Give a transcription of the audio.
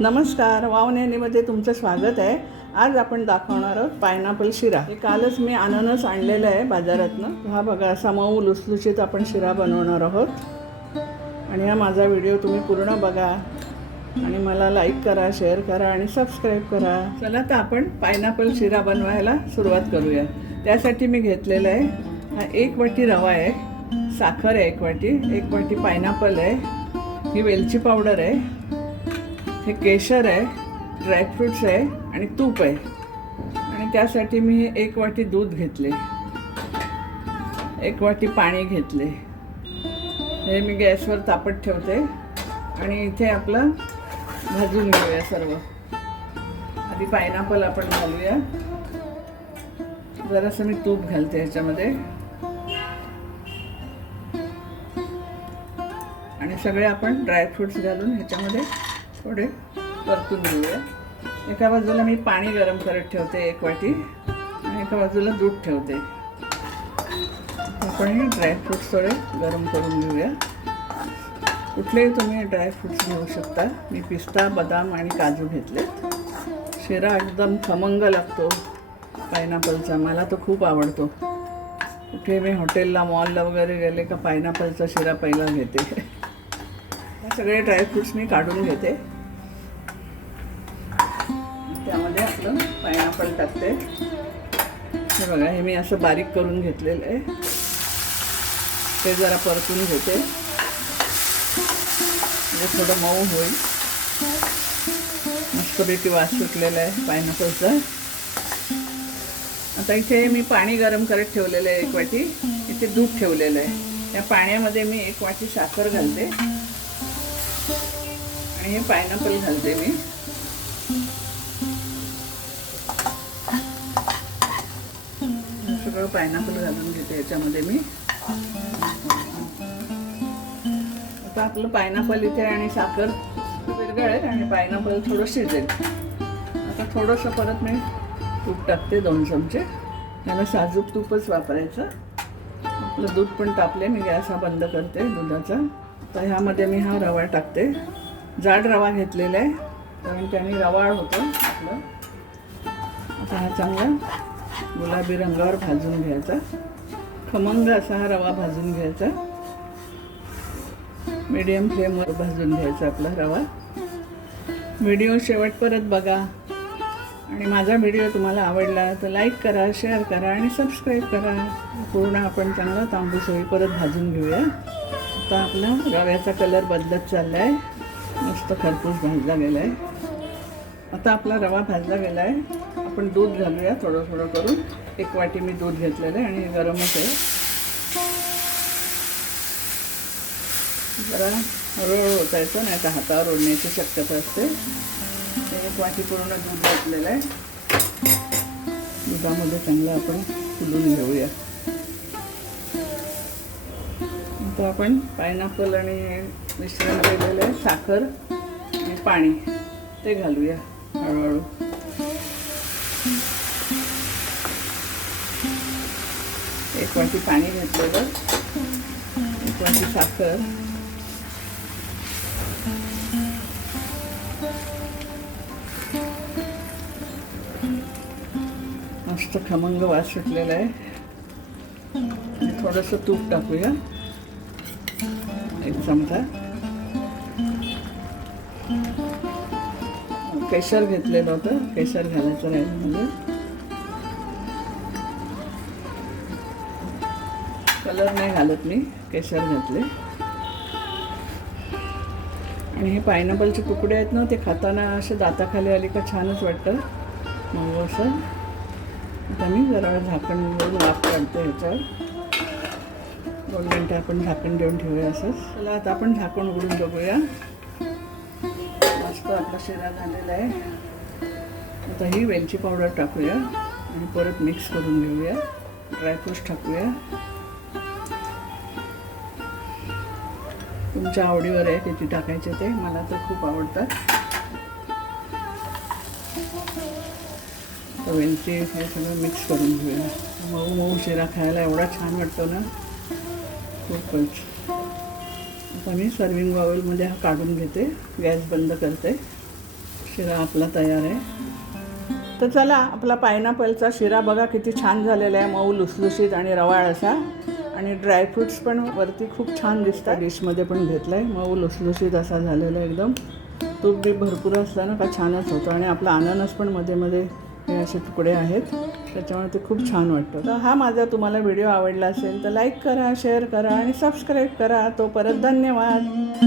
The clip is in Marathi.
नमस्कार, वाव नेहमीमध्ये तुमचं स्वागत आहे. आज आपण दाखवणार आहोत पायनॅपल शिरा. हे कालच मी अननस आणलेलं आहे बाजारातनं. हा बघा, असा मऊ लुसलुशीत आपण शिरा बनवणार आहोत. आणि हा माझा व्हिडिओ तुम्ही पूर्ण बघा आणि मला लाईक करा, शेअर करा आणि सबस्क्राईब करा. चला तर आपण पायनॅपल शिरा बनवायला सुरुवात करूया. त्यासाठी मी घेतलेलं आहे हा 1 वाटी रवा आहे, साखर आहे 1 वाटी, 1 वाटी पायनॅपल आहे, ही वेलची पावडर आहे, हे केशर आहे, ड्रायफ्रूट्स आहे आणि तूप आहे. आणि त्यासाठी मी 1 वाटी दूध घेतले, 1 वाटी पाणी घेतले. हे मी गॅसवर तापत ठेवते आणि इथे आपलं भाजून घेऊया सर्व. आधी पायनॅपल आपण घालूया. जरासं मी तूप घालते ह्याच्यामध्ये आणि सगळे आपण ड्रायफ्रूट्स घालून ह्याच्यामध्ये थोडे परतून घेऊया. एका बाजूला मी पाणी गरम करत ठेवते 1 वाटी आणि एका बाजूला दूध ठेवते. आपण हे ड्रायफ्रूट्स थोडे गरम करून घेऊया. कुठलेही तुम्ही ड्रायफ्रूट्स घेऊ शकता. मी पिस्ता, बदाम आणि काजू घेतलेत. शिरा एकदम खमंग लागतो पायनॅपलचा, मला तो खूप आवडतो. कुठे मी हॉटेलला, मॉलला वगैरे गेले का पायनॅपलचा शिरा पहिला घेते. हे सगळे ड्रायफ्रूट्स मी काढून घेते. त्यामध्ये आपलं पायनॅपल टाकते. हे बघा, हे मी असं बारीक करून घेतलेलं आहे. ते जरा परतून घेते म्हणजे थोडं मऊ होईल. मस्तपैकी वास सुटलेला आहे पायनॅपलचा. आता इथे मी पाणी गरम करत ठेवलेलं आहे 1 वाटी, इथे दूध ठेवलेलं आहे. त्या पाण्यामध्ये मी 1 वाटी साखर घालते आणि हे पायनॅपल घालते मी. सगळं पायनॅपल घालून घेते याच्यामध्ये मी. आता आपलं पायनॅपल इथे आणि साखर विरघळेल आणि पायनॅपल थोडं शिजेल. आता थोडंसं परत मी तूप टाकते 2 चमचे. याला साजूक तूपच वापरायचं. आपलं दूध पण तापले, मी गॅस हा बंद करते दुधाचा. तर ह्यामध्ये मी हा रवा टाकते. जाड रवा घेतलेला आहे कारण त्याने रवाळ होतं आपलं. आता हा चांगला गुलाबी रंगावर भाजून घ्यायचा. खमंग असा हा रवा भाजून घ्यायचा. मीडियम फ्लेमवर भाजून घ्यायचा आपला रवा. व्हिडिओ शेवटपर्यंत बघा आणि माझा व्हिडिओ तुम्हाला आवडला तर लाईक करा, शेअर करा आणि सबस्क्राईब करा. पूर्ण आपण चांगला तांबूस होईपर्यंत भाजून घेऊया. आता आपला रव्याचा कलर बदलत चालला आहे. मस्त खरपूस भाजला गेला आहे. आता आपला रवा भाजला गेला आहे. आपण दूध घालूया थोडं थोडं करून. 1 वाटी मी दूध घेतलेलं आहे आणि गरमच आहे. जरा हळूहळू होतायचं, नाही तर हातावर ओढण्याची शक्यता असते. 1 वाटी पूर्ण दूध घातलेलं आहे. दुधामध्ये चांगलं आपण फुलून घेऊया. आता आपण पायनॅपल आणि मिश्रण केलेलं आहे, साखर आणि पाणी, ते घालूया हळूहळू. एक वाटी पाणी घेतलेलं, 1 वाटी साखर, मस्त खमंग वास सुटलेला आहे. आणि थोडंसं तूप टाकूया 1 चमचा. केशर घेतलेलं होतं, केशर घालायचं राहिलं. कलर नाही घालत मी, केशर घातले. आणि हे पायनॅपलचे तुकडे आहेत ना, ते खाताना असे दाताखाली आली का छानच वाटतं मग असं. आता मी जरा झाकण घेऊन वाफ काढते ह्याच्यावर. 2 मिनटं आपण झाकण देऊन ठेवूया असंच. चला आता आपण झाकण उघडून बघूया. मस्त आपला शिरा झालेला आहे. आता ही वेलची पावडर टाकूया आणि परत मिक्स करून घेऊया. ड्रायफ्रूट्स टाकूया. तुमच्या आवडीवर आहे किती टाकायचे ते, मला तर खूप आवडतात. वेलची हे सगळं मिक्स करून घेऊया. मऊ मऊ शिरा खायला एवढा छान वाटतो ना, खूपच. आता मी सर्विंग बाउलमध्ये हा काढून घेते, गॅस बंद करते. शिरा आपला तयार आहे. तर चला, आपला पायनॅपलचा शिरा बघा किती छान झालेला आहे, मऊ लुसलुशीत आणि रवाळ असा. आणि ड्रायफ्रूट्स पण वरती खूप छान दिसतात. डिशमध्ये पण घेतलं आहे, मऊ लुसलुशीत असा झालेला आहे एकदम. तूप बी भरपूर असलं ना का छानच होतं. आणि आपला अननस पण मध्ये मध्ये हे असे तुकडे आहेत, त्याच्यामुळे ते खूप छान वाटतं. तर हा माझा तुम्हाला व्हिडिओ आवडला असेल तर लाईक करा, शेअर करा आणि सबस्क्राईब करा. तो परत धन्यवाद.